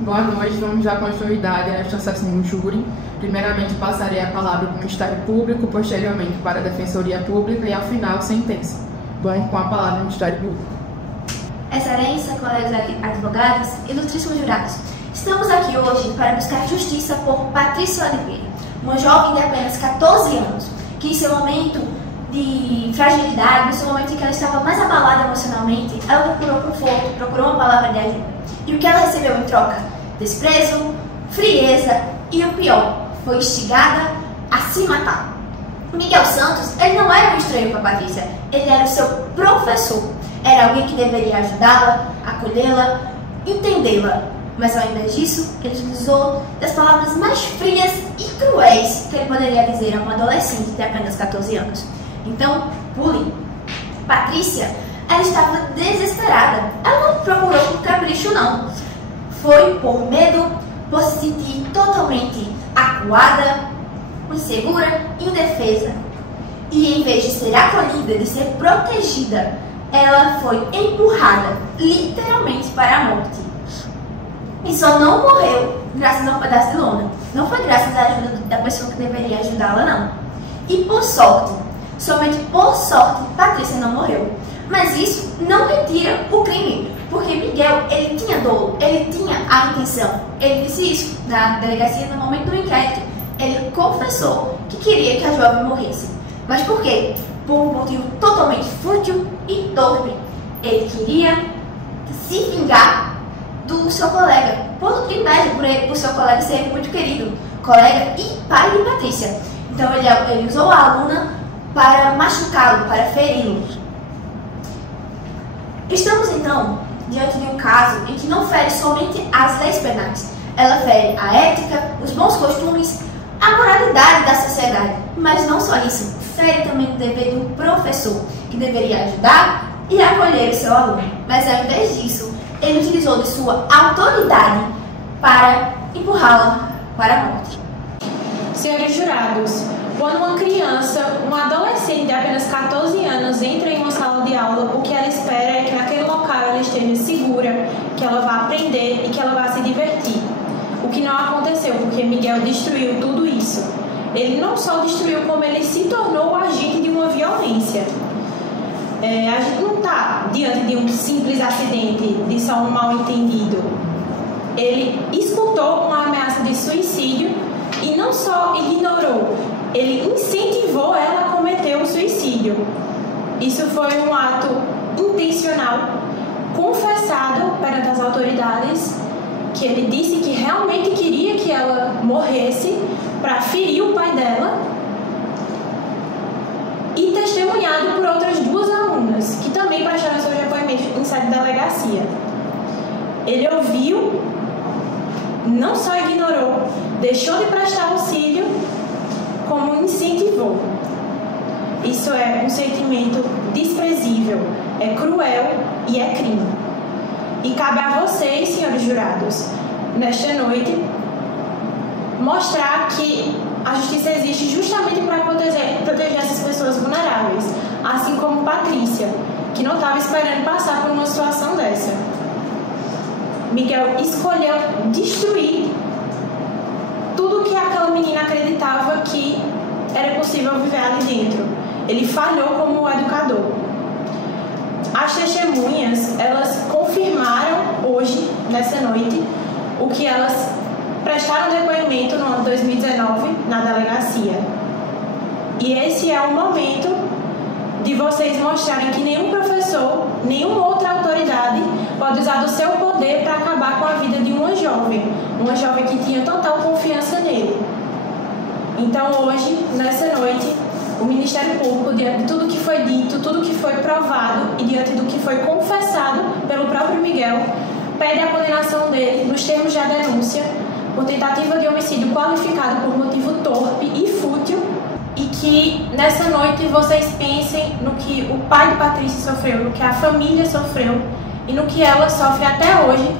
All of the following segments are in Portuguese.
Boa noite, vamos dar continuidade a esta sessão de júri. Primeiramente passarei a palavra para o Ministério Público, posteriormente para a Defensoria Pública e, ao final, sentença. Vamos com a palavra do Ministério Público. Excelência, colegas advogados, ilustríssimos jurados, estamos aqui hoje para buscar justiça por Patrícia Oliveira, uma jovem de apenas 14 anos, que em seu momento de fragilidade, no seu momento em que ela estava mais abalada emocionalmente, ela procurou conforto, procurou uma palavra de ajuda. E o que ela recebeu em troca? Desprezo, frieza e o pior, foi instigada a se matar. Miguel Santos, ele não era um estranho para Patrícia, ele era o seu professor. Era alguém que deveria ajudá-la, acolhê-la, entendê-la. Mas ao invés disso, ele utilizou das palavras mais frias e cruéis que ele poderia dizer a uma adolescente de apenas 14 anos. Então, bullying. Patrícia, ela estava desesperada. Ela não procurou por capricho, não. Foi por medo, por se sentir totalmente acuada, insegura, indefesa. E em vez de ser acolhida, de ser protegida, ela foi empurrada, literalmente, para a morte. E só não morreu graças a um pedaço de lona. Não foi graças à ajuda da pessoa que deveria ajudá-la, não. E por sorte, somente por sorte, Patrícia não morreu. Mas isso não retira o crime, porque Miguel, ele tinha dolo, ele tinha a intenção. Ele disse isso na delegacia no momento do inquérito. Ele confessou que queria que a jovem morresse. Mas por quê? Por um motivo totalmente fútil e torpe. Ele queria se vingar do seu colega, por inveja por seu colega ser muito querido, colega e pai de Patrícia. Então ele usou a aluna para machucá-lo, para feri-lo. Estamos então diante de um caso em que não fere somente as leis penais, ela fere a ética, os bons costumes, a moralidade da sociedade, mas não só isso, fere também o dever do professor, que deveria ajudar e acolher o seu aluno. Mas ao invés disso, ele utilizou de sua autoridade para empurrá-la para a morte. Senhores jurados, quando uma criança, uma adolescente de apenas 14 anos entra em uma sala de aula, o que ela espera é que naquele local ela esteja segura, que ela vá aprender e que ela vá se divertir. O que não aconteceu, porque Miguel destruiu tudo isso. Ele não só destruiu, como ele se tornou o agente de uma violência. A gente não está diante de um simples acidente, de só um mal-entendido. Ele escutou uma ameaça de suicídio e não só ignorou, ele incentivou ela a cometer o suicídio. Isso foi um ato intencional, confessado perante as autoridades, que ele disse que realmente queria que ela morresse para ferir o pai dela, e testemunhado por outras duas alunas, que também prestaram seu depoimento em sede de delegacia. Ele ouviu, não só ignorou, deixou de prestar auxílio, como incentivou. Isso é um sentimento desprezível, é cruel e é crime. E cabe a vocês, senhores jurados, nesta noite, mostrar que a justiça existe justamente para proteger essas pessoas vulneráveis, assim como Patrícia, que não estava esperando passar por uma situação dessa. Miguel escolheu destruir tudo que aquela menina acreditava que era possível viver ali dentro. Ele falhou como educador. As testemunhas, elas confirmaram hoje, nessa noite, o que elas prestaram depoimento no ano 2019 na delegacia. E esse é o momento de vocês mostrarem que nenhum professor, nenhuma outra autoridade pode usar do seu poder para acabar com a vida de uma jovem que tinha total confiança nele. Então hoje, nessa noite, o Ministério Público, diante de tudo que foi dito, tudo que foi provado e diante do que foi confessado pelo próprio Miguel, pede a condenação dele nos termos da denúncia por tentativa de homicídio qualificado por motivo torpe e fútil, e que nessa noite vocês pensem no que o pai de Patrícia sofreu, no que a família sofreu e no que ela sofre até hoje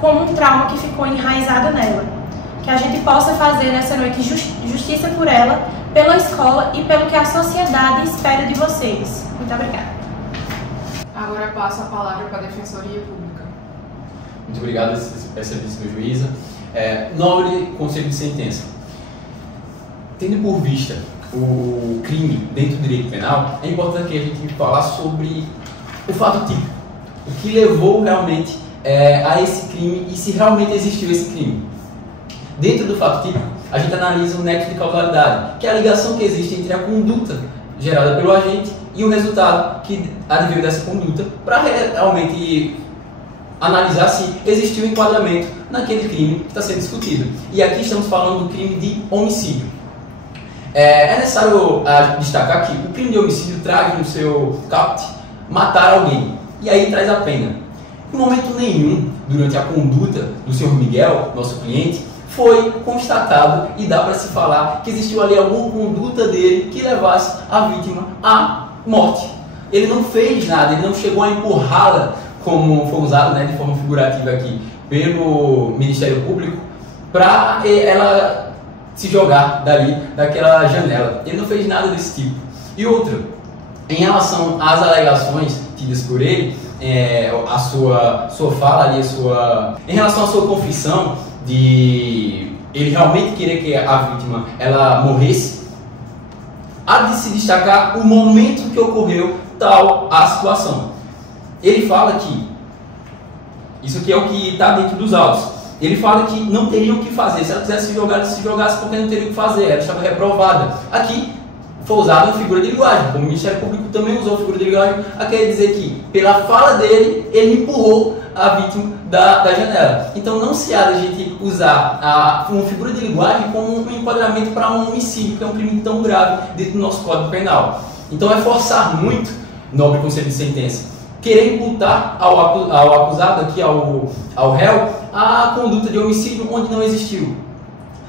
como um trauma que ficou enraizado nela. Que a gente possa fazer nessa noite justiça por ela, pela escola e pelo que a sociedade espera de vocês. Muito obrigada. Agora passo a palavra para a Defensoria Pública. Muito obrigado, excelentíssima juíza. Nobre Conselho de Sentença. Tendo por vista o crime dentro do direito penal, é importante que a gente falar sobre o fato típico. O que levou realmente a esse crime e se realmente existiu esse crime. Dentro do fato típico, a gente analisa o nexo de causalidade, que é a ligação que existe entre a conduta gerada pelo agente e o resultado que adveio dessa conduta, para realmente analisar se existiu um enquadramento naquele crime que está sendo discutido. E aqui estamos falando do crime de homicídio. É necessário destacar que o crime de homicídio traz no seu caput matar alguém, e aí traz a pena. Em momento nenhum, durante a conduta do Sr. Miguel, nosso cliente, foi constatado e dá para se falar que existiu ali alguma conduta dele que levasse a vítima à morte. Ele não fez nada, ele não chegou a empurrá-la, como foi usado, né, de forma figurativa aqui pelo Ministério Público, para ela se jogar daquela janela. Ele não fez nada desse tipo. E outra, em relação às alegações tidas por ele, a sua fala ali, em relação à sua confissão de ele realmente querer que a vítima ela morresse, há de se destacar o momento que ocorreu tal a situação. Ele fala que, isso aqui é o que está dentro dos autos, ele fala que não teria o que fazer, se ela quisesse se jogasse porque não teria o que fazer, ela estava reprovada. Aqui foi usada uma figura de linguagem, como o Ministério Público também usou figura de linguagem, a querer dizer que, pela fala dele, ele empurrou a vítima da janela. Então não se há de a gente usar uma figura de linguagem como um enquadramento para um homicídio, que é um crime tão grave dentro do nosso Código Penal. Então é forçar muito, nobre Conselho de Sentença, querer imputar ao acusado, aqui ao réu, a conduta de homicídio onde não existiu.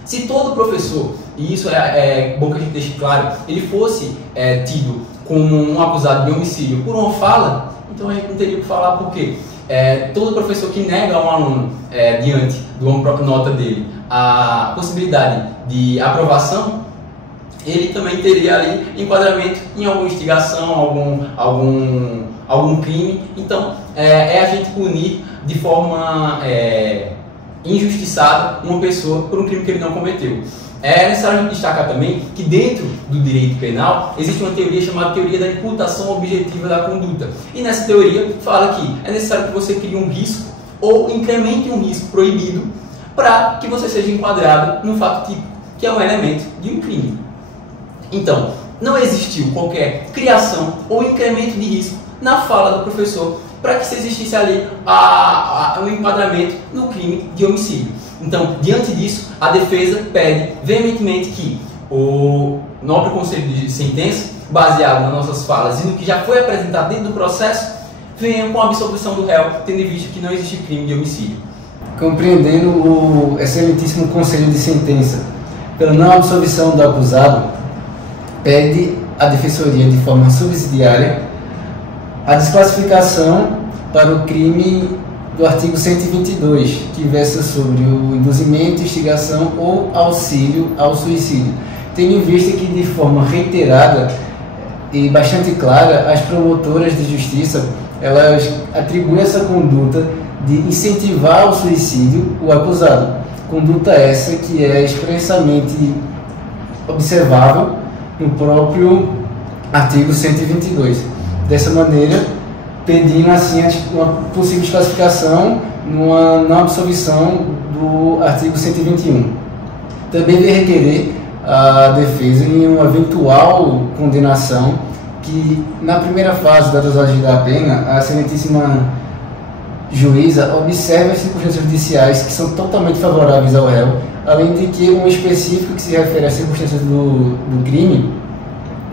Se todo professor, e isso é bom que a gente deixe claro, ele fosse tido como um acusado de homicídio por uma fala, então a gente não teria o que falar, porque todo professor que nega a um aluno, diante de uma própria nota dele, a possibilidade de aprovação, ele também teria ali enquadramento em alguma instigação, algum crime. Então, a gente punir de forma injustiçada uma pessoa por um crime que ele não cometeu. É necessário destacar também que dentro do direito penal existe uma teoria chamada teoria da imputação objetiva da conduta. E nessa teoria fala que é necessário que você crie um risco ou incremente um risco proibido para que você seja enquadrado no fato típico, que é um elemento de um crime. Então, não existiu qualquer criação ou incremento de risco na fala do professor para que se existisse ali um enquadramento no crime de homicídio. Então, diante disso, a defesa pede veementemente que o nobre Conselho de Sentença, baseado nas nossas falas e no que já foi apresentado dentro do processo, venha com a absolvição do réu, tendo em vista que não existe crime de homicídio. Compreendendo o excelentíssimo Conselho de Sentença pela não absolvição do acusado, pede à Defensoria, de forma subsidiária, a desclassificação para o crime do artigo 122, que versa sobre o induzimento, instigação ou auxílio ao suicídio, tendo em vista que, de forma reiterada e bastante clara, as promotoras de justiça elas atribuem essa conduta de incentivar o suicídio o acusado. Conduta essa que é expressamente observável no próprio artigo 122. Dessa maneira, pedindo assim uma possível desclassificação numa não absolvição do artigo 121. Também vai requerer a defesa em uma eventual condenação que, na primeira fase da dosagem da pena, a excelentíssima juíza observe as circunstâncias judiciais que são totalmente favoráveis ao réu, além de que um específico que se refere às circunstâncias do crime,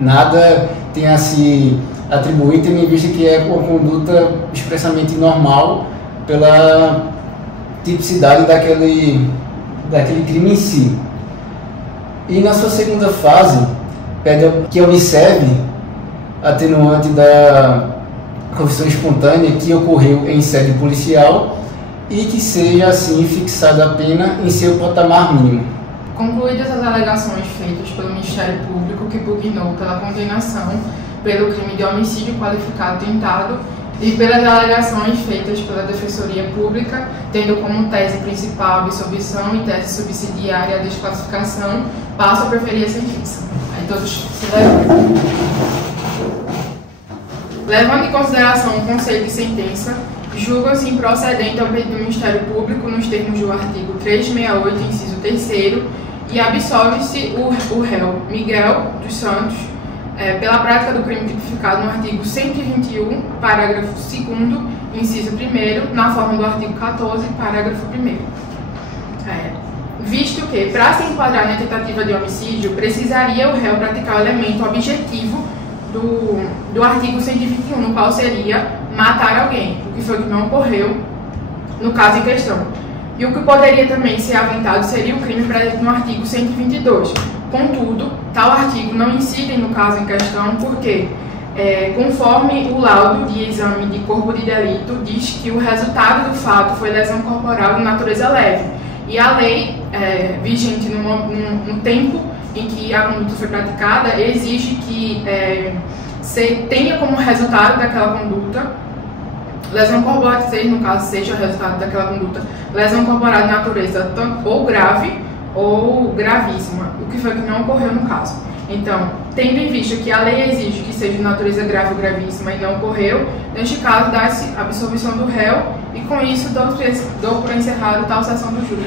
nada tem a se atribuir, tendo em vista que é uma conduta expressamente normal pela tipicidade daquele crime em si. E na sua segunda fase, pede que observe a atenuante da confissão espontânea que ocorreu em sede policial e que seja assim fixada a pena em seu patamar mínimo. Concluídas as alegações feitas pelo Ministério Público, que pugnou pela condenação pelo crime de homicídio qualificado tentado, e pelas alegações feitas pela Defensoria Pública, tendo como tese principal a absolvição e tese subsidiária a desclassificação, passo a preferir a sentença. Aí todos se levantam. Levando em consideração o conceito de sentença, julga-se improcedente ao pedido do Ministério Público nos termos do artigo 368, inciso 3º, e absolve-se o réu Miguel dos Santos pela prática do crime tipificado no artigo 121, parágrafo 2º, inciso 1º, na forma do artigo 14, parágrafo 1º. Visto que, para se enquadrar na tentativa de homicídio, precisaria o réu praticar o elemento objetivo do artigo 121, no qual seria matar alguém, o que foi que não ocorreu no caso em questão. E o que poderia também ser aventado seria o crime previsto no artigo 122. Contudo, tal artigo não incide no caso em questão porque, conforme o laudo de exame de corpo de delito, diz que o resultado do fato foi lesão corporal de natureza leve. E a lei vigente no tempo em que a conduta foi praticada exige que tenha como resultado daquela conduta lesão corporal, no caso seja o resultado daquela conduta, lesão corporal de natureza ou grave ou gravíssima, o que foi que não ocorreu no caso. Então, tendo em vista que a lei exige que seja de natureza grave ou gravíssima e não ocorreu, neste caso dá-se a absolvição do réu e com isso dou por encerrado tal sessão do júri.